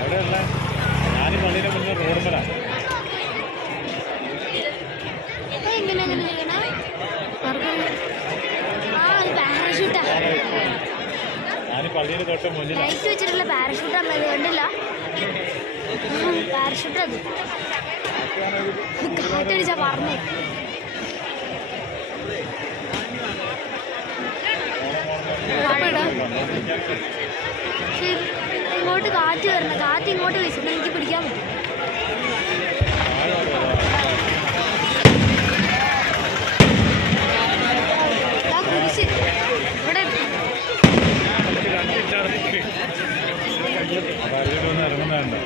എവിടെയുള്ള ഞാനും പള്ളിയുടെ മുന്നേ റോഡ് മേലാണ്. ഞാൻ പള്ളിയുടെ തൊട്ട് മുന്നിൽ ലൈറ്റ് വെച്ചിട്ടുള്ള പാരഷൂട്ടാണ് അത് കണ്ടില്ല. പാരഷൂട്ട് അത് കാറ്റടിച്ചാ പറഞ്ഞേ. ഇങ്ങോട്ട് കാറ്റ് വരണം, കാറ്റ് ഇങ്ങോട്ട് വീശുമ്പോൾ എനിക്ക് പിടിക്കാൻ പറ്റും. കുരിശ് ഇവിടെ ഇറങ്ങുന്നുണ്ട്.